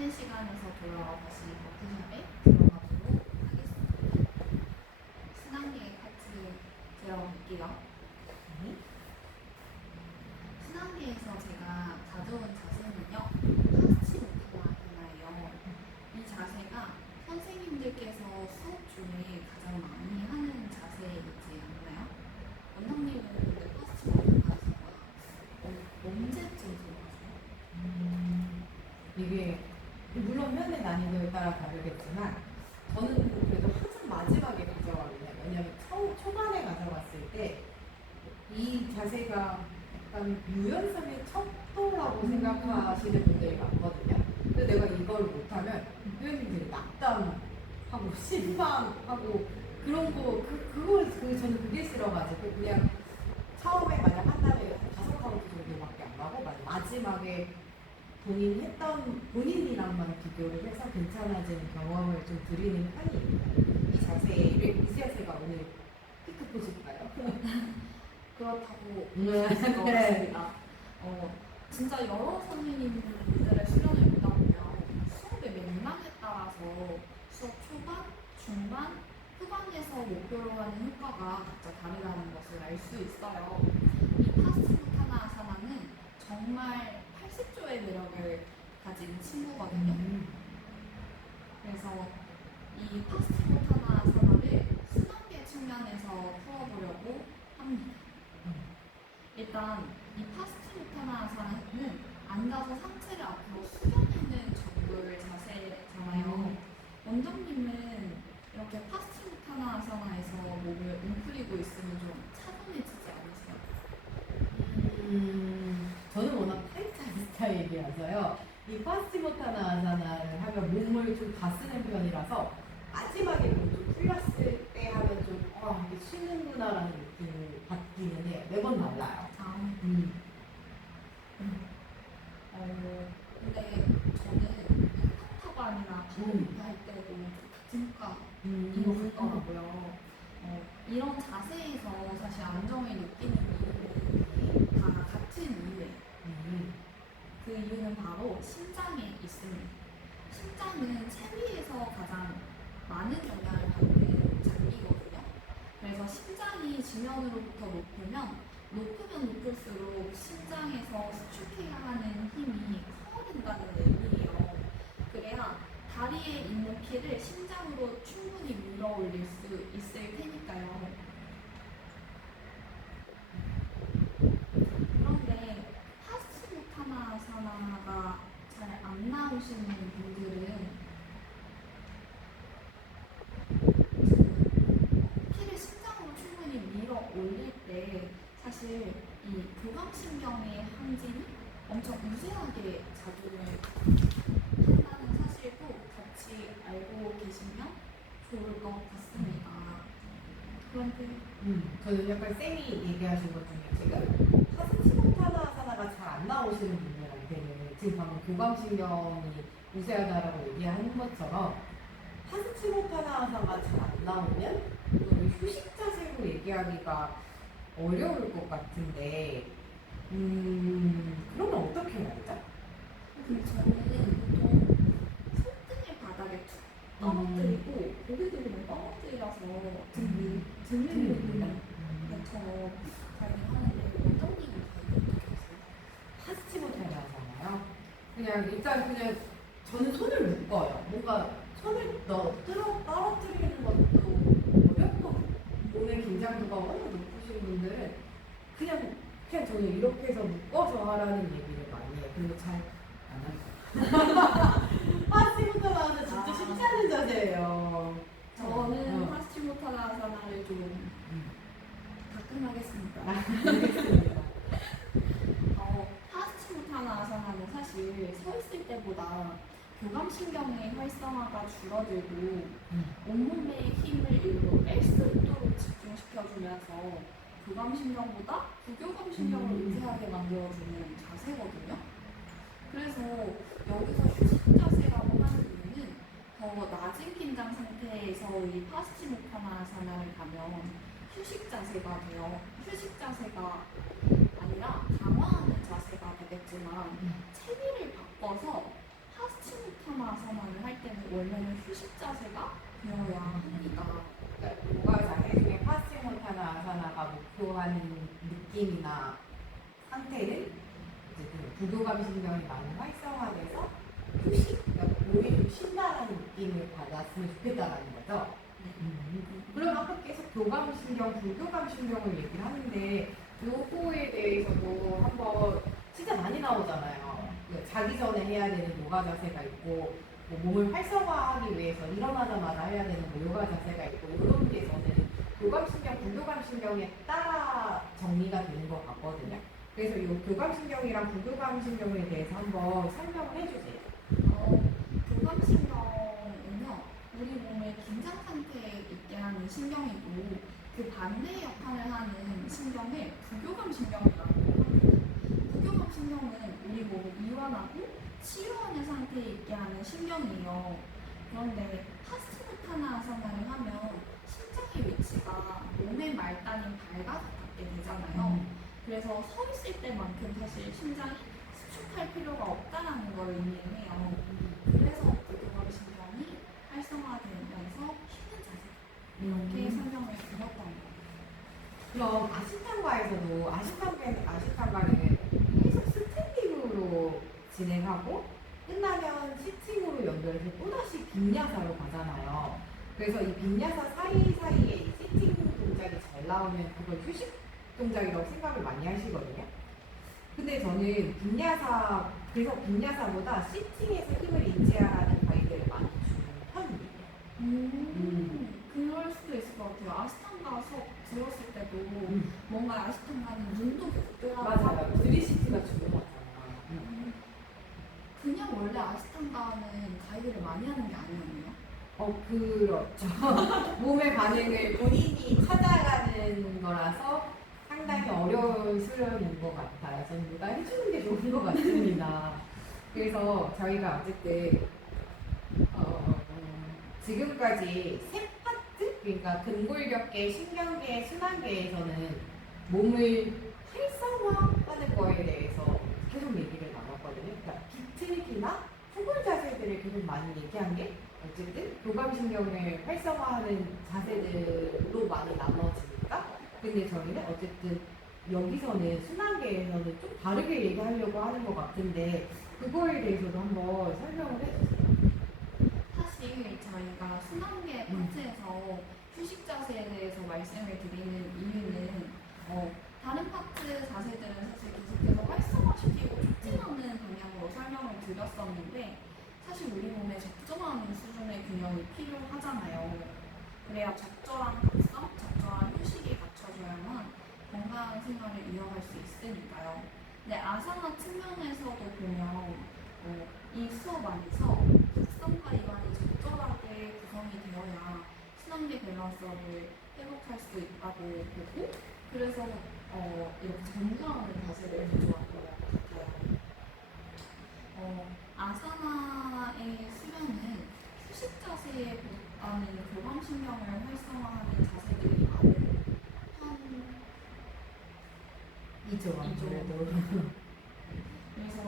쉬는 시간에서 다시 워크숍에 들어가도록 하겠습니다. 순환계획 파트 들어갈게요. 순환계에서 제가 가져온 자세는요, 파스치모타나예요. 이 자세가 선생님들께서 수업 중에 가장 많이 하는 자세이지 않나요? 원장님은 근데 파스치모타나에서가 언제쯤 들어가세요? 이게 물론 면의 난이도에 따라 다르겠지만 저는 그래도 항상 마지막에 가져가거든요. 왜냐하면 초반에 가져갔을 때 이 자세가 약간 유연성의 척도라고 생각하시는 분들이 많거든요. 근데 내가 이걸 못하면 선생님들이 낙담하고 실망하고 그런 거 저는 그게 싫어가지고 그냥 처음에 만약 한 달에 5카운트 정도밖에 안 가고 마지막에 본인이랑만 비교를 해서 괜찮아지는 경험을 좀 드리는 편이에요. 이 자세가 오늘 피크 포즈일까요? 그렇다고 보실 수 있을 것 같습니다. 진짜 여러 선생님들의 수련을 보다 보면 수업의 맥락에 따라서 수업 초반, 중반, 후반에서 목표로 하는 효과가 각자 다르다는 것을 알 수 있어요. 이 파스치모타나 아사나는 정말 80조의 매력을 가진 친구거든요. 그래서 이 파스치모타나 아사나를 순환계 측면에서 풀어보려고 합니다. 일단 이 파스치모타나 아사나는 앉아서 상체를 앞으로 숙여내는 정도의 자세잖아요. 원장님은 이렇게 파스치모타나 아사나에서 몸을 웅크리고 있으면 좀 차분해지지 않으세요? 저는 워낙 타이트한 스타일이라서요. 이 파스치모타나 아사나를 하면 몸을 좀 다 쓰는 편이라서 마지막에 좀 풀렸을 때 하면 좀 이게 쉬는구나라는 느낌을 받기는 해요. 매번 달라요. 근데 저는 탑탑안이나 바로미터 할 때도 같은 효과인 것 같더라고요. 이런 자세에서 사실 안정을 느끼는 이유는 다 같은 이유예요. 그 이유는 바로 심장에 있습니다. 심장은 체위에서 가장 많은 영향을 받는 장기거든요. 그래서 심장이 지면으로부터 높으면 높을수록 심장에서 수축해야 하는 힘이 커진다는 의미예요. 그래야 다리에 있는 피를 심장으로 충분히 밀어 올릴 수 있을 테니까요. 그런데 파스치모타나 아사나가 잘 안 나오시는 분들은 피를 심장으로 충분히 밀어 올릴 때 사실 이 교감신경의 항진이 엄청 우세하게 작용을 한다는 사실도 같이 알고 계시면 좋을 것 같습니다. 그런데 저는 약간 쌤이 얘기하신 것 중에 지금 파스치모타나 아사나가 잘 안 나오시는 분들한테는 지금 방금 교감신경이 우세하다라고 얘기하는 것처럼 파스치모타나 아사나가 잘 안 나오면 이거를 휴식 자세로 얘기하기가 어려울 것 같은데 그러면 어떻게 해야 되죠? 저는 보통 손등을 바닥에 툭 떨어뜨리고 고개 들이면 떨어뜨려서 등을 밀는 것처럼 가긴 하는데 원장님은 어떻게 하세요? 파스치모타나 아사나요? 일단 저는 손을 묶어요. 뭔가 손을 떨어뜨리는 것도 어렵고 몸의 긴장도가 워낙 높으신 분들은 그냥 저는 이렇게 해서 묶어서 하라는 얘기를 많이 해요. 그리고 잘 안 하죠. 파스치모타나 아사나 진짜 쉽지 않은 자세예요. 저는 파스치모타나 아사나를 좀 가끔하겠습니다. 알겠습니다. 파스치모타나 아사나는 사실 서 있을 때보다 교감신경의 활성화가 줄어들고 온몸의 힘을 일부러 뺄 수 있도록 집중시켜주면서 교감신경보다 부교감신경을 우세하게 만들어주는 자세거든요. 그래서 여기서 휴식 자세라고 하는 이유는 더 낮은 긴장 상태에서의 파스치모타나 아사나를 가면 휴식 자세가 돼요. 휴식 자세가 아니라 강화하는 자세가 되겠지만 체위를 바꿔서 파스치모타나 파스모타나아사나를 할 때는 원래는 휴식 자세가 되어야 합니다. 그러니까 요가 자세 중에 파스모타나 아사나가 목표하는 느낌이나 상태는 어쨌든 부교감 신경이 많이 활성화돼서 휴식, 그러니까 몸이 좀 쉰다라는 느낌을 받았으면 좋겠다라는 거죠. 그럼 아까 계속 교감 신경, 부교감 신경을 얘기를 하는데 요거에 대해서도 한번 진짜 많이 나오잖아요. 자기 전에 해야 되는 요가 자세가 있고 뭐 몸을 활성화하기 위해서 일어나자마자 해야 되는 뭐 요가 자세가 있고 이런 게 저는 교감신경, 부교감신경에 따라 정리가 되는 것 같거든요. 그래서 이 교감신경이랑 부교감신경에 대해서 한번 설명을 해주세요. 교감신경은요, 우리 몸의 긴장 상태에 있게 하는 신경이고 그 반대 역할을 하는 신경을 부교감신경이라고 합니다. 부교감신경은 우리 몸을 이완하고 치유하는 상태에 있게 하는 신경이에요. 그런데 파스모타나아사나를 하면 심장의 위치가 몸의 말단인 발과 가깝게 되잖아요. 그래서 서 있을 때만큼 사실 심장이 수축할 필요가 없다라는 걸 의미를 해요. 그래서 부교감신경이 활성화되면서 쉬는 자세 이렇게 설명을 드렸던 거예요. 그럼 아시탄가에서도 아시탄가는 계속 스탠딩으로 진행하고 끝나면 시팅으로 연결해서 또다시 빈야사로 가잖아요. 그래서 이 빈야사 사이사이에 이 시팅 동작이 잘 나오면 그걸 휴식 동작이라고 생각을 많이 하시거든요. 근데 저는 그래서 빈야사보다 시팅에서 힘을 인지하라는 가이드를 많이 주는 편이에요. 그럴 수도 있을 것 같아요. 아시탄가 수업 들었을 때도 뭔가 아시탄가는 눈도 계속 뜨라고 맞아요. 3시트가 중요하잖아. 그냥 원래 아시탄가는 가이드를 많이 하는 게 아니었네요. 그렇죠. 몸의 반응을 본인이 찾아가는 거라서 상당히 어려운 수련인 것 같아요. 저는 누가 해주는 게 좋은 것 같습니다. 그래서 저희가 어쨌든 지금까지 세 파트, 그러니까 근골격계, 신경계, 순환계에서는 몸을 활성화하는 거에 대해서 계속 얘기를 나눴거든요. 그러니까 비틀기나 후골 자세들을 계속 많이 얘기한 게 어쨌든 교감신경을 활성화하는 자세들로 많이 나눠지니까. 근데 저희는 어쨌든 여기서는 순환계에서는 좀 다르게 얘기하려고 하는 것 같은데 그거에 대해서도 한번 설명을 해주세요. 사실 저희가 순환계 파트에서 휴식 자세에 대해서 말씀을 드리는 이유는 다른 파트 자세들은 사실 계속해서 활성화시키고 촉진하는 방향으로 설명을 드렸었는데 사실 우리 몸에 적정한 수준의 균형이 필요하잖아요. 그래야 적절한 각성, 적절한 휴식이 갖춰져야만 건강한 생활을 이어갈 수 있으니까요. 근데 아사나 측면에서도 보면 이 수업 안에서 각성과 이완이 적절하게 구성이 되어야 순환계 밸런스를 회복할 수 있다고 보고 그래서 이렇게 전구하는 자세를 가져왔던 것 같아요. 아사나의 수련은 휴식 자세보다는 교감신경을 활성화하는 자세들이 많은 이죠. 그래서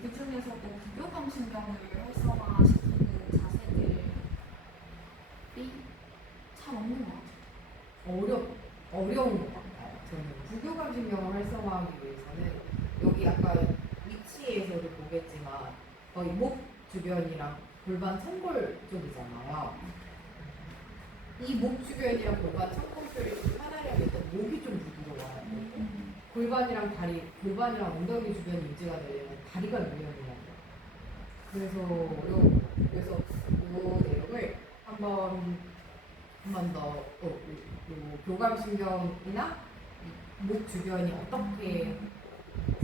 그 중에서도 부교감신경을 활성화시키는 자세들이 잘 없는 것 같아요. 어려운 것 같아요. 저는 부교감신경을 활성화하기 위해서는 여기 약간 위치에서도 보겠지만 거의 목 주변이랑 골반 천골 쪽이잖아요. 이 목 주변이랑 골반 천골 쪽이 좀 편하려면 일단 목이 좀 부드러워야 되고 골반이랑 엉덩이 주변이 유지가 되려면 다리가 유연해야 돼요. 그래서 어려운 것 같아요. 그래서 이 내용을 한 번 더 교감신경이나 목 주변이 어떻게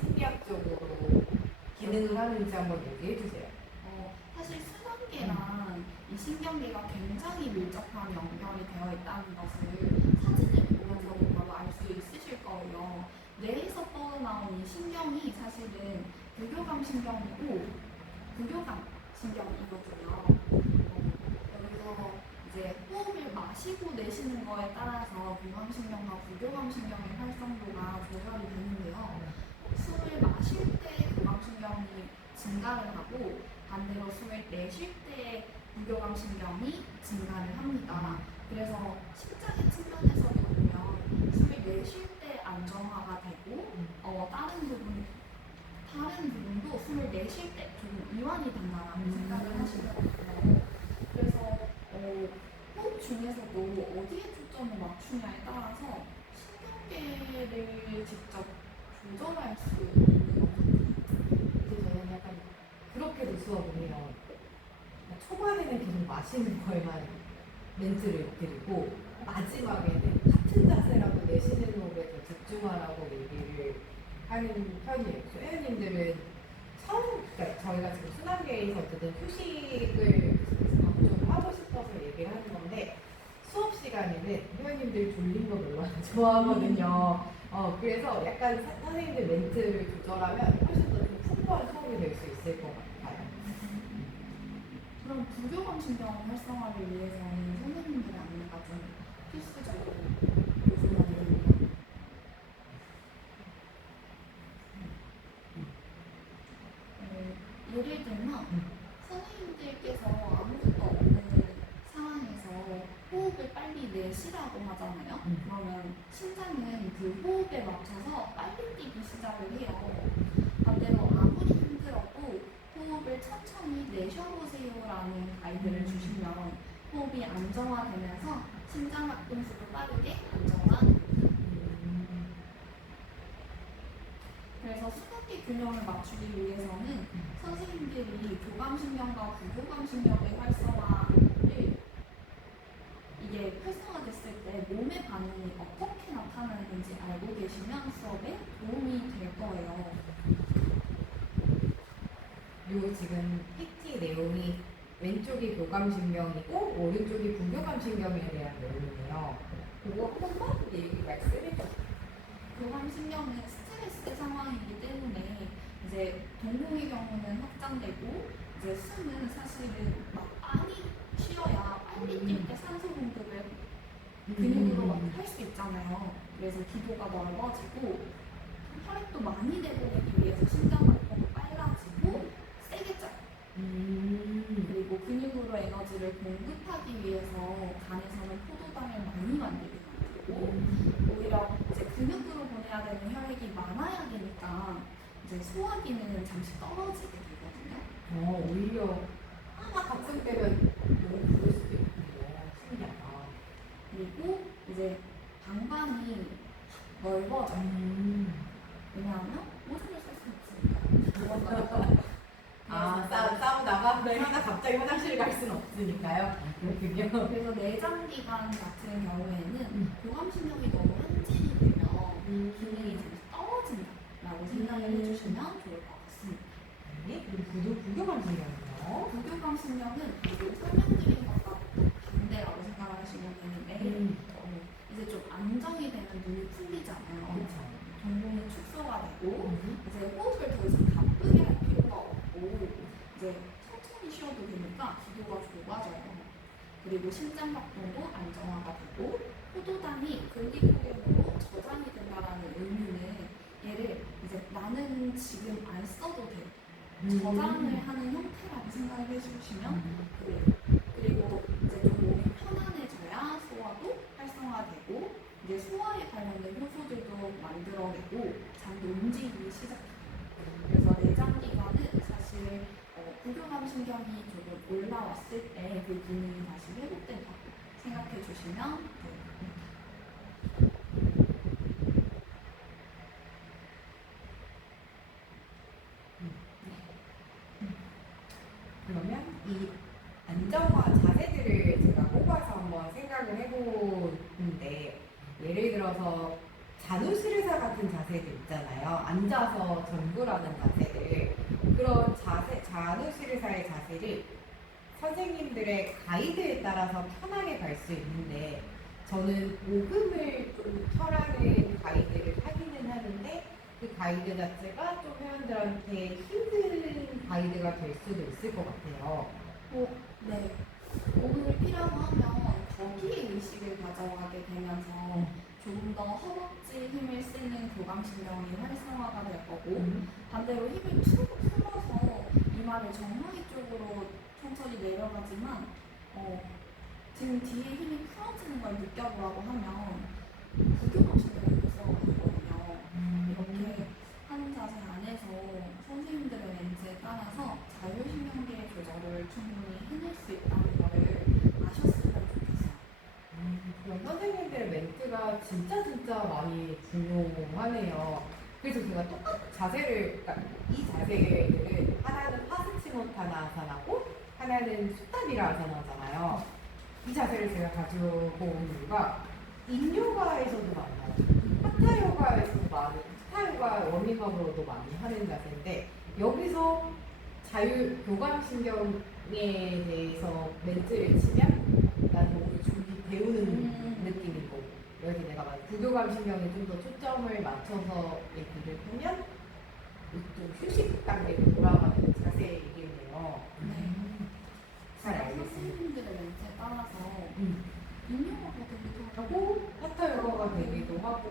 생리학적으로 기능을 하는지 한번 얘기해 주세요. 사실 순환계랑 이 신경계가 굉장히 밀접한 연결이 되어 있다는 것을 사진을 보면서 바로 알 수 있으실 거예요. 뇌에서 뻗어나온 이 신경이 사실은 부교감 신경이고 부교감 신경이거든요. 여기서 이제 호흡을 마시고 내쉬는 거에 따라서 교감신경과 부교감신경의 활성도가 조절이 되는데요. 숨을 마실 때 교감신경이 증가를 하고 반대로 숨을 내쉴 때 부교감 신경이 증가를 합니다. 그래서 심장의 측면에서도 보면 숨을 내쉴 때 안정화가 되고 다른 부분도 숨을 내쉴 때 조금 이완이 된다라고 생각을 하시면 돼요. 그래서 호흡 중에서도 어디에 초점을 맞추냐에 따라서 신경계를 직접 조절할 수 있는 것 같아요. 이제 저는 약간 그렇게도 수업을 해요. 초반에는 계속 마시는 거에만 멘트를 드리고 마지막에는 같은 자세라고 내쉬는 호흡에 더 집중하라고 얘기를 하는 편이에요. 회원님들은 그러니까 저희가 지금 순환계에서 어쨌든 휴식을 강조를 하고 싶어서 얘기를 하는 건데 수업 시간에는 회원님들이 졸린 거 별로 안 좋아하거든요. 그래서 약간 선생님들 멘트를 조절하면 훨씬 더 좀 풍부한 수업이 될 수 있을 것 같아요. 그럼 부교감 신경 활성화를 위해서는 선생님들의 안내가 좀 필수적으로 요소가 되겠네요. 예를 들면 선생님들께서 아무것도 없는 상황에서 호흡을 빨리 내쉬라고 하잖아요. 그러면 심장은 그 호흡에 맞춰서 빨리 뛰기 시작을 해요. 반대로 아무리 힘들어도 호흡을 천천히 내쉬어보세요라는 가이드를 주시면 호흡이 안정화되면서 심장박동수도 빠르게 안정화됩니다. 그래서 순환기 균형을 맞추기 위해서는 선생님들이 교감신경과 부교감신경의 활성화를 이게 활성화됐을 때 몸의 반응이 어떻게 나타나는지 알고 계시면 수업에 도움이 될 거예요. 요 지금 PT 내용이 왼쪽이 교감신경이고 오른쪽이 부교감신경에 대한 내용이에요. 그거 한 번만 얘기 말씀해 주세요. 교감신경은 스트레스 상황이기 때문에 이제 동공의 경우는 확장되고 이제 숨은 사실은 막 많이 쉬어야 빨리 뛸 때 산소 공급을 근육으로 할 수 있잖아요. 그래서 기도가 넓어지고 혈액도 많이 내보내기 위해서 심장박동도 빨라지고 세게 짜요. 그리고 근육으로 에너지를 공급하기 위해서 간에서는 포도당을 많이 만들게 만들고 오히려 이제 근육으로 보내야 되는 혈액이 많아야 되니까 이제 소화 기능은 잠시 떨어지게 되거든요. 오히려 하나 같은 때면 너무 부를 수도 있군요. 신기하다. 그리고 이제 방광이 넓어져요. 왜냐하면 오줌을 쌀 수 없으니까. 싸우다가 하나 갑자기 화장실 갈 수는 없으니까요. 그렇군요. 그래서 내장기관 같은 경우에는 교감신경이 너무 한진이 되면 기능이 잠시 떨어진다라고 생각을 해주시면 좋을 것 같습니다. 네, 그리고 부교감신경이요. 부교감신경은 설명드린 것과 반대라고 생각하시면 되는데 이제 좀 안정이 되면 눈이 풀리잖아요. 그렇죠. 동공이 축소가 되고 이제 호흡을 더 이상 가쁘게 할 필요가 없고 이제 천천히 쉬어도 되니까 기도가 좁아져요. 그리고 심장박동도 안정화가 되고 포도당이 글리코겐으로 저장이 된다라는 의미는 얘를 이제 나는 지금 안 써도 돼. 저장을 하는 형태라고 생각을 해주시면 그래요. 그리고 이제 좀 몸이 편안해져야 소화도 활성화되고 이제 소화에 관련된 효소들도 만들어내고 장도 움직이기 시작해요. 그래서 내장기관은 사실 부교감신경이 조금 올라왔을 때 그 기능이 다시 회복된다고 생각해 주시면 돼요. 그러면 이 안정화 자세들을 제가 뽑아서 한번 생각을 해보는데 예를 들어서 자누시르사 같은 자세들 있잖아요. 앉아서 전구라는 자세들. 그런 자누시르사의 자세를 선생님들의 가이드에 따라서 편하게 갈 수 있는데 저는 오금을 좀 펴라는 가이드를 하기는 하는데 그 가이드 자체가 좀 회원들한테 힘든 가이드가 될 수도 있을 것 같아요. 네. 오금을 피라고 하면 거기에 의식을 가져가게 되면서 조금 더 허벅지 힘을 쓰는 교감신경이 활성화가 될 거고 반대로 힘을 쭉 풀어서 이마를 정강이 쪽으로 관절이 내려가지만 지금 뒤에 힘이 풀어지는 걸 느껴보라고 하면 부교감신경이 있어가지거든요. 이렇게 하는 자세 안에서 선생님들의 렌즈에 따라서 자율신경계 조절을 충분히 해낼 수 있다는 것을 아셨으면 좋겠어요. 그럼 선생님들의 멘트가 진짜 많이 중요하네요. 그래서 제가 똑같은 자세를, 그러니까 이 자세들은 하나는 파스치모타나아사나고 하나는 수타비라아사나잖아요. 이 자세를 제가 가지고 온 이유가 인요가에서도 많아요. 하타요가에서도 많은, 하타요가 워밍업으로도 많이 하는 자세인데 여기서 자율 교감신경에 대해서 멘트를 치면 난 너무 준비 배우는 느낌인 거고 여기 내가 부교감신경에 좀 더 초점을 맞춰서 얘기를 하면 좀 휴식 단계로 돌아가는 자세이겠네요. 잘 알겠습니다. 선생님들의 렌즈에 따라서 인용어가 되기도 하고 하타요가가 되기도 하고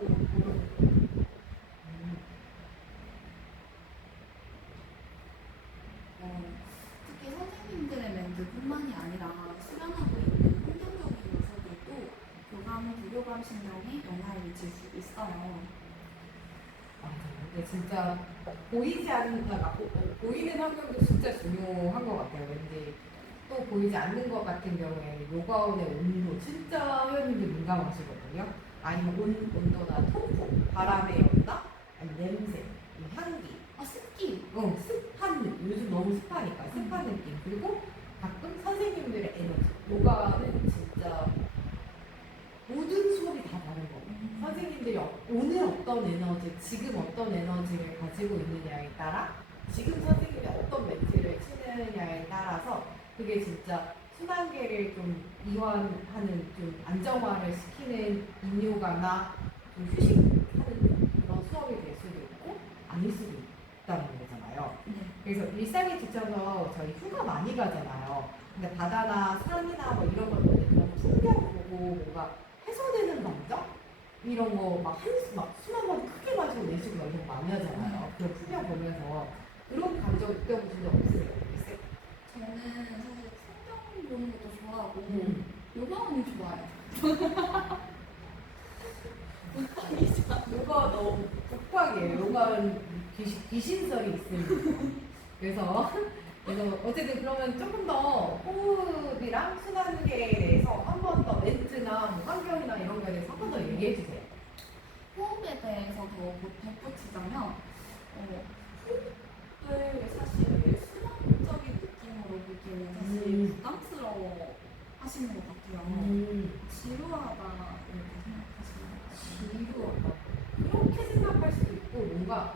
특히 선생님들의 멘트뿐만이 아니라 수련하고 있는 환경적인 요소들도 교감, 부교감 신경에 영향을 미칠 수 있어요. 근데 진짜 보이지 않는, 보이는 환경도 진짜 중요한 것 같아요. 왠지 또 보이지 않는 것 같은 경우에 요가원의 온도 진짜 회원님들 민감하시거든요. 아니면 온도나 통풍, 바람의 연나, 아니 냄새, 이 향기, 습기. 습한 느낌. 요즘 너무 습하니까 습한 느낌. 그리고 가끔 선생님들의 에너지. 요가는 진짜 모든 수업이 다 다른 거고 선생님들이 오늘 어떤 에너지, 지금 어떤 에너지를 가지고 있느냐에 따라 지금 선생님이 어떤 멘트를 치느냐에 따라서 그게 진짜 순환계를 좀 이완하는, 좀 안정화를 시키는 인요가나 좀 휴식하는 그런 수업이 될 수도 있고 아닐 수도 있다는 거잖아요. 그래서 일상에 지쳐서 저희 휴가 많이 가잖아요. 근데 바다나 산이나 뭐 이런 걸 보는데 그런 풍경 보고 뭔가 해소되는 감정? 이런 거 막 숨 한 번 크게 마시고 내쉬고 막 이런 거 많이 하잖아요. 그런 풍경 보면서 그런 감정 느껴보신 적 없으세요? 저는 사실 풍경 보는 것도 좋아하고 요가원이 좋아요. 요가 너무 독박이에요. 요가는 귀신설이 있습니다. 그래서 어쨌든 그러면 조금 더 호흡이랑 순환계에 대해서 한 번 더 멘트나 뭐 환경이나 이런 거에 대해서 한 번 더 얘기해 주세요. 호흡에 대해서 더 덧붙이자면 호흡을 사실 수학적인 느낌으로 보기에는 사실 부담스러워 하시는 것 같아요. 지루하다 이렇게 생각하시나요? 지루하다. 그렇게 생각할 수도 있고 뭔가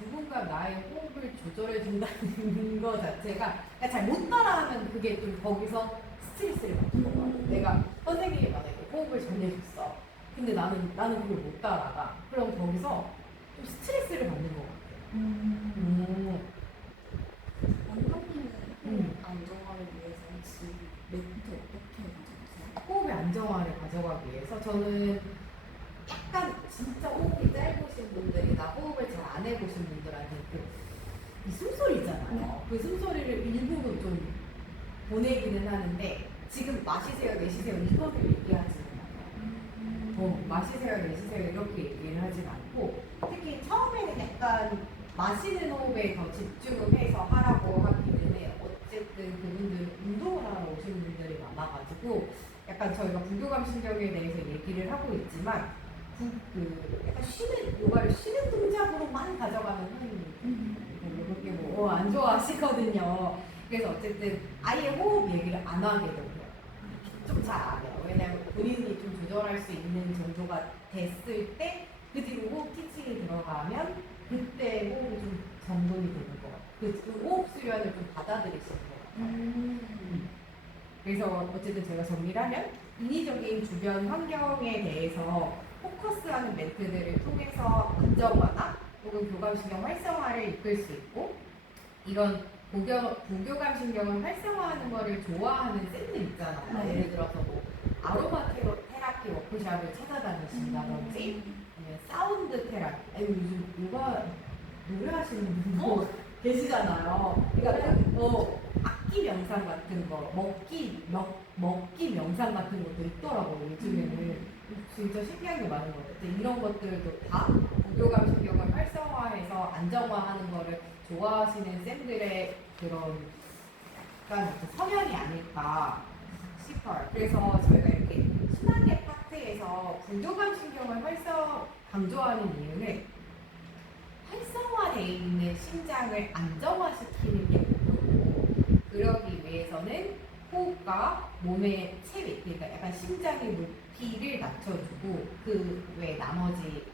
누군가 나의 호흡을 조절해 준다는 거 자체가 잘 못 따라하면 그게 좀 거기서 스트레스를 받는 거 같아요. 내가 선생님이 만약에 호흡을 전해줬어. 근데 나는 그걸 못 따라가. 그럼 거기서 좀 스트레스를 받는 것 같아요. 원장님은 호흡 안정화를 위해서 혹시 멘트 어떻게 가져가세요? 호흡의 안정화를 가져가기 위해서 저는 약간 진짜 호흡이 짧으신 분들이나 호흡을 잘 안 해보신 분들한테 이 숨소리 있잖아요. 그 숨소리를 일부러 좀 보내기는 하는데 지금 마시세요, 내쉬세요 이거를 얘기하지는 않아요. 마시세요, 내쉬세요 이렇게 얘기를 하진 않고 특히 처음에는 약간 마시는 호흡에 더 집중을 해서 하라고 하기는 해요. 어쨌든 그분들 운동을 하러 오신 분들이 많아가지고 약간 저희가 부교감 신경에 대해서 얘기를 하고 있지만 약간 요가를 쉬는 동작으로만 가져가는 그렇게 안 좋아하시거든요. 그래서 어쨌든 아예 호흡 얘기를 안 하게 되고요. 좀 잘 안 해요. 왜냐면 본인이 좀 조절할 수 있는 정도가 됐을 때 그 뒤로 호흡 티칭이 들어가면 그때 호흡이 좀 정돈이 되는 것 같아요. 그 호흡 수련을 좀 받아들이시는 것 같아요. 그래서 어쨌든 제가 정리를 하면 인위적인 주변 환경에 대해서 포커스하는 멘트들을 통해서 안정화나 혹은 교감신경 활성화를 이끌 수 있고 이런 부교감신경을 활성화하는 거를 좋아하는 쌤들 있잖아요. 예를 들어서 뭐 아로마 테라피 워크샵을 찾아다니신다든지 아니면 사운드 테라피 요즘 요가 노래하시는 분도 계시잖아요. 그러니까 악기 걷기 명상 같은 거, 먹기 명상 같은 것도 있더라고요. 요즘에는 진짜 신기한 게 많은 것 같아요. 이런 것들도 다 부교감 신경을 활성화해서 안정화하는 거를 좋아하시는 쌤들의 그런 약간 어떤 성향이 아닐까 싶어요. 그래서 저희가 이렇게 순환계 파트에서 부교감 신경을 강조하는 이유는 활성화되어 있는 심장을 안정화시키는 게 목표고, 그러기 위해서는 호흡과 몸의 체위, 그러니까 약간 심장의 높이를 낮춰주고, 그 외 나머지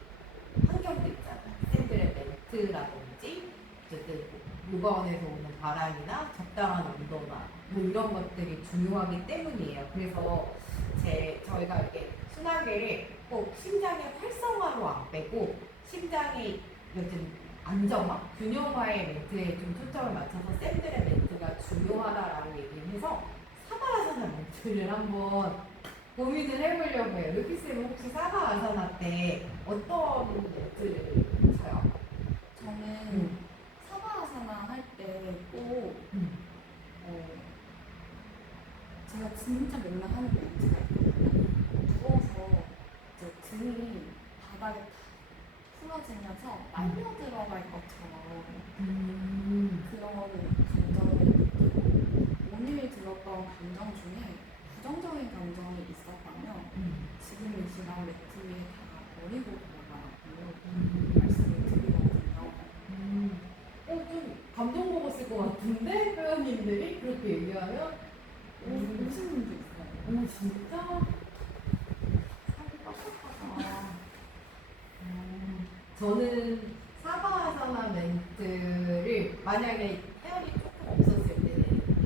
환경들 있잖아요. 샌들의 멘트라든지 어쨌든 요가원에서 오는 바람이나 적당한 온도나 뭐 이런 것들이 중요하기 때문이에요. 그래서 저희가 이렇게 순환계를 꼭 심장의 활성화로 안 빼고 심장의 요즘 안정화, 균형화의 멘트에 좀 초점을 맞춰서 쌤들의 멘트가 중요하다라고 얘기를 해서 사바아사나 멘트를 한번 고민을 해보려고 해요. 루피쌤은 혹시 사바아사나 때 어떤 멘트를 쳐요? 저는 사바아사나 할 때 꼭 제가 진짜 맨날 하는 멘트가 있거든요. 누워서 이제 등이 바닥에 탁 풀어지면서 빨려 들어갈 것처럼 그런 감정을 느끼고, 오늘 들었던 감정 중에 부정적인 감정이 있었다면 지금 이 시간 매트 위에 다 버리고 들어가라고 말씀을 드리거든요. 좀 감동 먹었을 것 같은데 회원님들이 그렇게 얘기하면 오시는 분도 있어요. 진짜? 살이 빡빡하다. 저는 사바아사나 멘트를 만약에 헤어이 조금 없었을 때는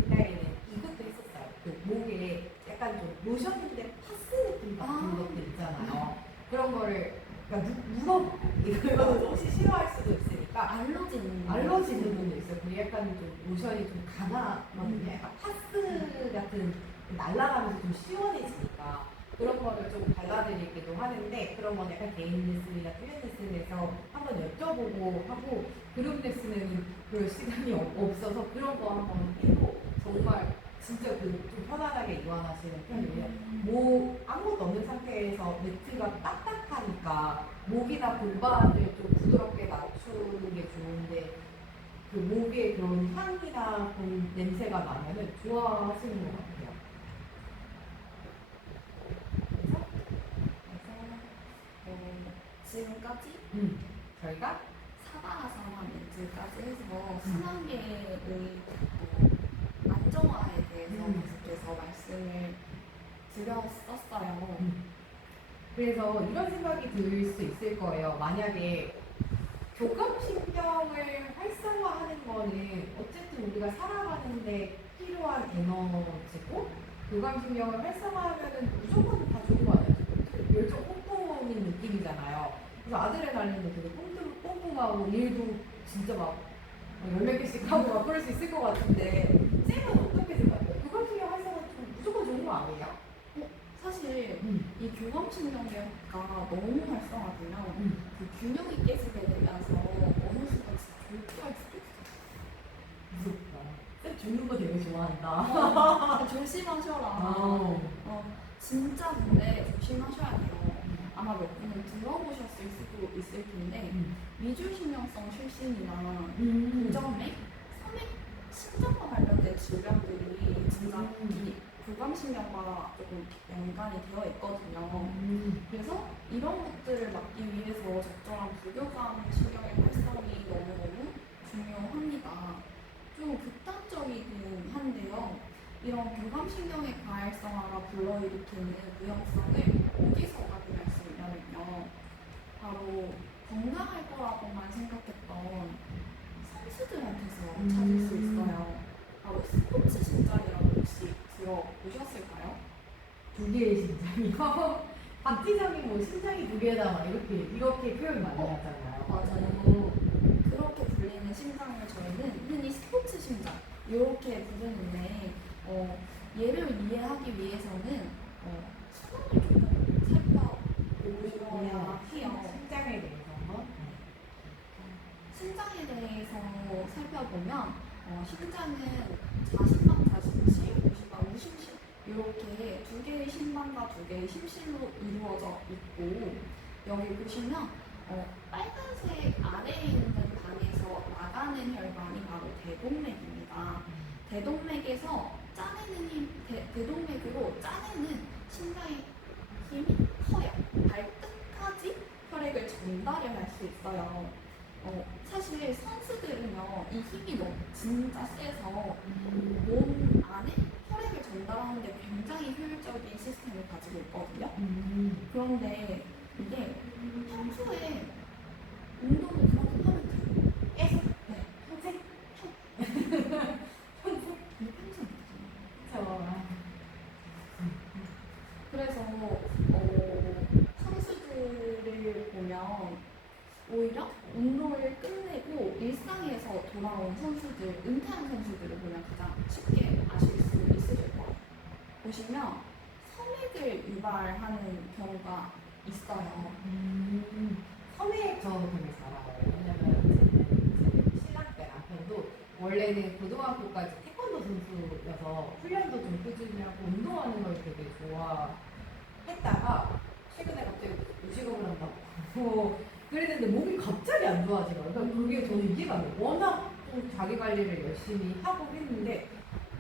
옛날에는 이것도 했었어요. 그 목에 약간 좀 로션인데 파스 느낌 같은 것들 있잖아요. 그런 거를 그러니까 물어봐요. 이거 혹시 싫어할 수도 있으니까 알러지 있는 분도 있어요. 그리고 약간 좀 로션이 좀 가나거든요. 약간 파스 같은 날아가면서 좀 시원해지니까 그런 거를 좀 발라드리기도 하는데, 그런 건 약간 개인 레슨이나 필연 레슨에서 한번 여쭤보고 하고, 그룹 레슨에는 그럴 시간이 없어서 그런 거 한번 해도 정말 진짜 좀 편안하게 이완하시는 편이에요. 아무것도 없는 상태에서 매트가 딱딱하니까 목이나 골반을 좀 부드럽게 낮추는 게 좋은데, 그 목에 그런 향이나 그런 냄새가 나면은 좋아하시는 것 같아요. 지금까지 저희가 사바아사나 멘트까지 해서 순환계의 안정화에 대해서 계속해서 말씀을 드렸었어요. 그래서 이런 생각이 들 수 있을 거예요. 만약에 교감신경을 활성화하는 거는 어쨌든 우리가 살아가는데 필요한 에너지고, 교감신경을 활성화하면은 무조건 다 좋은 거 아니에요? 열정 뿜뿜인 느낌이잖아요. 그래서 아드레날린도 되게 뿜뿜하고 일도 진짜 막 열몇 개씩 하고 막 그럴 수 있을 것 같은데, 쌤은 어떻게 생각해요? 교감신경 활성화 좀 무조건 좋은 거 아니에요? 사실 이 교감신경계가 너무 활성화되면 그 균형이 깨지게 되면서 어느 순간 진짜 졸도할 수도 있어요. 무섭다. 쌤 죽는 거 되게 좋아한다. 조심하셔라. 진짜 근데 조심하셔야 돼요. 아마 몇 분은 들어보셨을 수도 있을 텐데 미주신경성 실신이나 고정맥, 섬액, 심장과 관련된 질병들이 진짜 이 교감신경과 조금 연관이 되어 있거든요. 그래서 이런 것들을 막기 위해서 적절한 부교감 신경의 활성이 너무너무 중요합니다. 좀 극단적이긴 한데요. 이런 교감신경의 과활성화가 불러일으키는 위험성을 어디서 확인할 수 있냐면요. 바로 건강할 거라고만 생각했던 선수들한테서 찾을 수 있어요. 바로 스포츠 심장이라고 혹시 들어보셨을까요? 두 개의 심장이요? 박지성이 뭐 심장이 두 개다 막 이렇게 표현 많이 하잖아요. 맞아요. 그렇게 불리는 심장을 저희는 흔히 스포츠 심장 이렇게 부르는데, 얘를 이해하기 위해서는 순환을 조금 살펴보셔야 해요. 심장에 대해서 한번. 심장에 대해서 살펴보면 신장은 자신방 자신실, 무신방 무심실 이렇게 두 개의 신방과 두 개의 심실로 이루어져 있고 여기 보시면 빨간색 아래에 있는 방에서 나가는 혈관이 바로 대동맥입니다. 대동맥에서 짜내는 힘, 대동맥으로 짜내는 심장의 힘이 커요. 발끝까지 혈액을 전달을 할 수 있어요. 사실 선수들은요, 이 힘이 너무 진짜 세서 몸 안에 혈액을 전달하는 데 굉장히 효율적인 시스템을 가지고 있거든요. 그런데 이게 평소에 운동을 그만큼 하면 돼요. 계속 네. 평생 평생 이게 평소에 되잖아요. 그래서 선수들을 보면 오히려 운동을 끝내고 일상에서 돌아온 선수들, 은퇴한 선수들을 보면 가장 쉽게 아실 수 있으실 거예요. 보시면 섬액을 유발하는 경우가 있어요. 섬액 저 되게 잘 알아요. 왜냐면 제 신랑 때 남편도 원래는 고등학교까지 태권도 선수여서 훈련도 좀 꾸준히 하고 운동하는 걸 되게 좋아했다가 최근에 갑자기 의식업을 한다고 그랬는데 몸이 갑자기 안 좋아지더라고요. 그러니까 그게 저는 이해가 안 돼요. 워낙 좀 자기 관리를 열심히 하고 했는데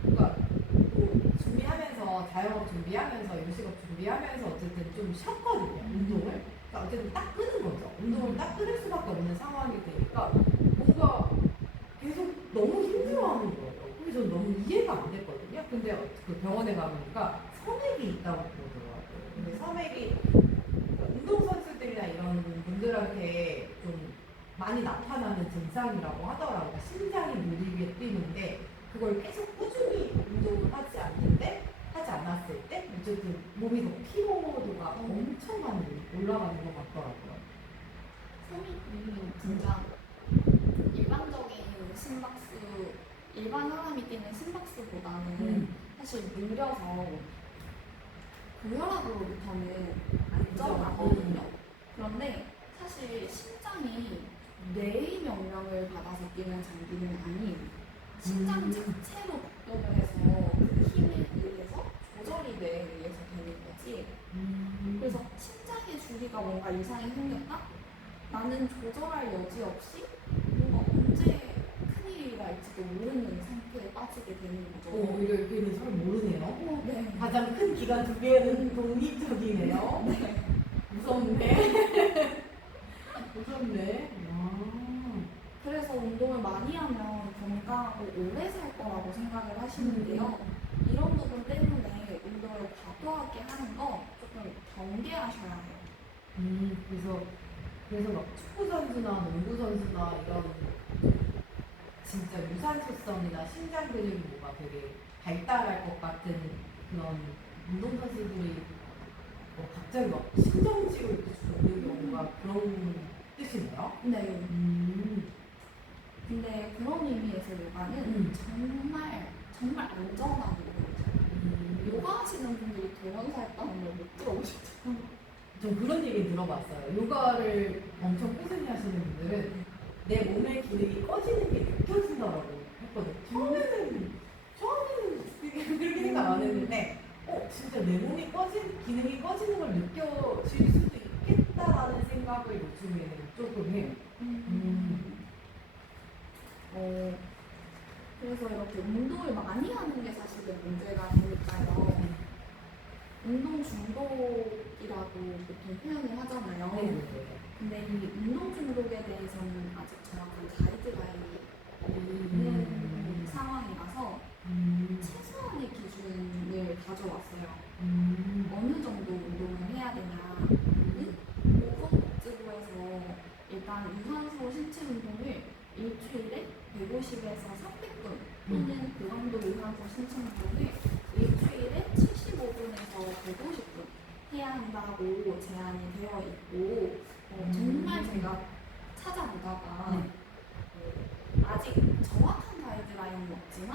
그러니까 뭐 준비하면서 자영업 준비하면서 요식업 준비하면서 어쨌든 좀 쉬었거든요. 운동을. 그러니까 어쨌든 딱 끄는 거죠. 운동을 딱 끊을 수밖에 없는 상황이 되니까 뭔가 계속 너무 힘들어하는 거예요. 그게 전 너무 이해가 안 됐거든요. 근데 그 병원에 가보니까 섬액이 있다고 그러더라고요. 근데 섬액이 운동선수들이나 이런 분들한테 좀 많이 나타나는 증상이라고 하더라고요. 심장이 느리게 뛰는데 그걸 계속 꾸준히 운동을 하지 않았을 때 어쨌든 몸이 더 피로도가 엄청 많이 올라가는 것 같더라고요. 섬액이 진짜 일반적인 심박수, 일반 사람이 뛰는 심박수보다는 사실 느려서 고혈압으로부터는 안전하거든요. 그런데 사실 심장이 뇌의 명령을 받아서 뛰는 장비는 아니에요. 심장 자체로 작동을 해서 그 힘에 의해서 조절이 뇌에 의해서 되는 거지. 그래서 심장의 주기가 뭔가 이상이 생겼다? 나는 조절할 여지 없이 뭔가 언제 큰일이 날지도 모르는 상태에 빠지게 되는 거죠. 이렇게는 잘 모르네요. 네. 가장 큰 기관 두 개는 독립적이네요. 네. 무섭네. 무섭네. 그래서 운동을 많이 하면 건강하고 오래 살 거라고 생각을 하시는데요. 이런 부분 때문에 운동을 과도하게 하는 거 조금 경계하셔야 해요. 그래서 막 축구 선수나 농구 선수나 이런 진짜 유산소성이나 심장 근육이 뭔가 되게 발달할 것 같은 그런 운동 선수들이 갑자기 막 심정지로 이렇게 죽는 경우가 그런 뜻이네요. 네. 근데 그런 의미에서 요가는 정말 안전한 운동이죠. 요가 하시는 분들이 돌연사 했다는 걸 못 들어보셨죠? 좀 그런 얘기 들어봤어요. 요가를 엄청 꾸준히 하시는 분들은 내 몸의 기능이 꺼지는 게 느껴진다고 했거든요. 처음에는 그렇게 생각 안 했는데, 진짜 내 몸이 기능이 꺼지는 걸 느껴질 수도 있겠다라는 생각을 요즘에는 조금 해요. 그래서 이렇게 운동을 많이 하는 게 사실은 문제가 되니까요. 운동 중독이라고 보통 표현을 하잖아요. 근데 이 운동 중독에 대해서는 아직 정확한 가이드라인이 없는 상황이라서 최소한의 기준을 가져왔어요. 어느 정도 운동을 해야 되냐는 보건복지부에서 일단 유산소 신체 운동을 일주일에 150에서 300분 또는 그 정도 유산소 신체 운동을 일주일에 75분에서 150분 해야 한다고 제한이 되어 있고 정말 제가 찾아보다가 아직 정확한 가이드라인은 없지만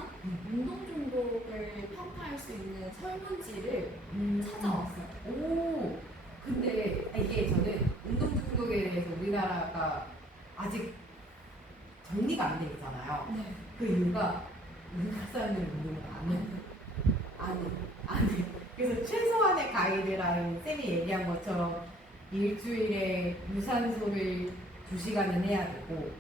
운동 중독을 평가할 수 있는 설문지를 찾아왔어요. 근데 이게 저는 운동 중독에 대해서 우리나라가 아직 정리가 안 돼 있잖아요. 네. 그 이유가 우리나라 사람들은 운동을 안 해. 그래서 최소한의 가이드라인, 쌤이 얘기한 것처럼 일주일에 유산소를 2시간은 해야 되고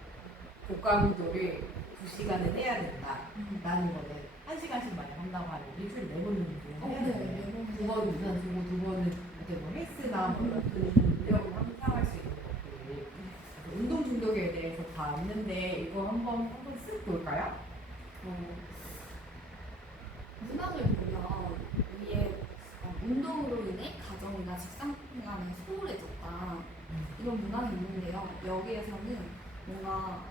고강도를 2시간은 해야 된다라는 거는 1시간씩만 한다고 하면 일주일에 4번 운동 해야 되잖아요. 2번 유산소고 2번은 이제 뭐 헬스나 뭐 이런 근력을 향상할 수 있는 것들. 운동 중독에 대해서 다 왔는데 이거 한번 쓱 볼까요? 문학을 보면 위에 운동으로 인해 가정이나 직장 간에 소홀해졌다 이런 문항이 있는데요. 여기에서는 뭔가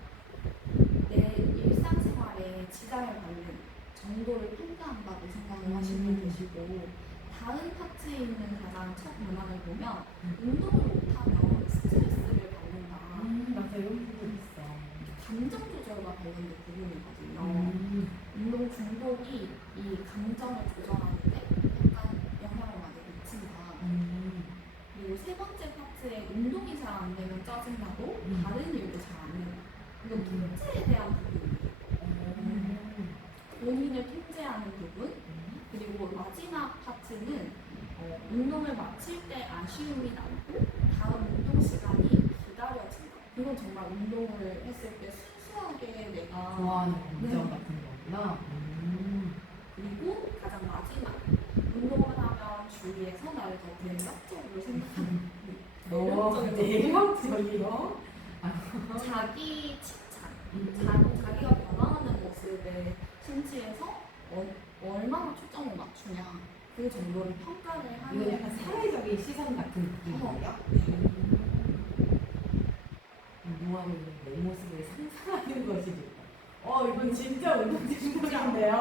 내 일상생활에 지장을 받는 정도를 평가한다고 생각을 하시면 되시고, 다른 파트에 있는 가장 첫 문항을 보면 운동을 못하면 스트레스를 받는다. 맞아, 이런 부분 있어. 감정 조절과 관련된 부분이거든요. 운동 중독이 이 감정을 조절하는데 약간 영향을 많이 미친다. 그리고 세 번째 파트에 운동이 잘 안 되면 짜증나고 다른 일도 잘 안 된다. 이건 통제에 대한 부분이에요. 본인을 통제하는 부분. 그리고 마지막 파트는 운동을 마칠 때 아쉬움이 남고 다음 운동 시간이 기다려진다. 이건 정말 운동을 했을 때 순수하게 내가 좋아하는 감정 같은 거구나. 그리고 가장 마지막 운동을 하면 주위에서 나를 더 매력적으로 생각하는 매력적이요? 자기 칭찬, 자기가 변화하는 모습에 신체에서 얼마나 초점을 맞추냐 그 정도를 평가를 이건 하는. 약간 사회적인 시선 같은 느낌이에요? 운동하고 있는 내 모습을 상상하는 것이 좋다. 이건 진짜 운동 중독인데요?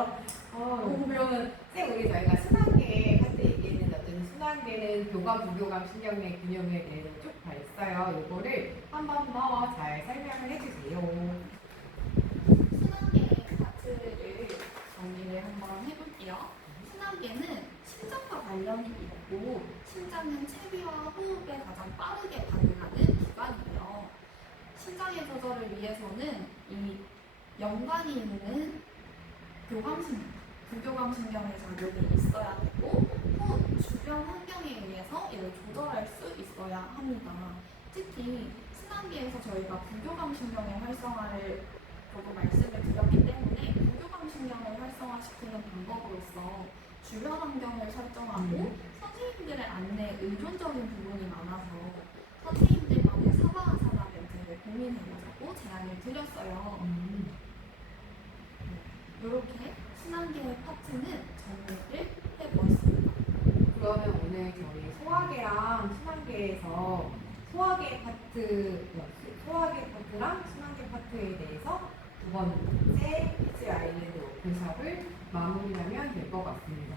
그러면 쌤, 우리 저희가 순환계 파트 얘기했는데 어쨌든 순환계는 교감, 부교감, 신경계, 균형에 대해서 쭉 봤어요. 이거를 한 번 더 잘 설명을 해주세요. 순환계 파트를 정리를 한번 해볼게요. 순환계는 심장과 관련이 있고 심장은 체비와 호흡에 가장 빠르게 반응하는 기관이고요. 심장의 조절을 위해서는 이 연관이 있는 교감신경, 부교감신경의 작용이 있어야 되고 호흡, 주변 환경에 의해서 이를 조절할 수 있어야 합니다. 특히 순환계에서 저희가 부교감신경의 활성화를 저도 말씀을 드렸기 때문에 부교감신경을 활성화시키는 방법으로서 주변 환경을 설정하고 선생님들의 안내에 의존적인 부분이 많아서 선생님들만의 사바하사나 멘트를 고민해보자고 제안을 드렸어요. 이렇게 순환계의 파트는 정리를 해보았습니다. 그러면 오늘 저희 소화계랑 순환계에서 소화계 파트랑 순환계 파트에 대해서 2번째 피치 아일랜드 워크숍을 마무리하면 될 것 같습니다.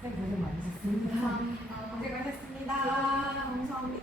쌤 고생 많으셨습니다. 감사합니다. 고생하셨습니다. 감사합니다.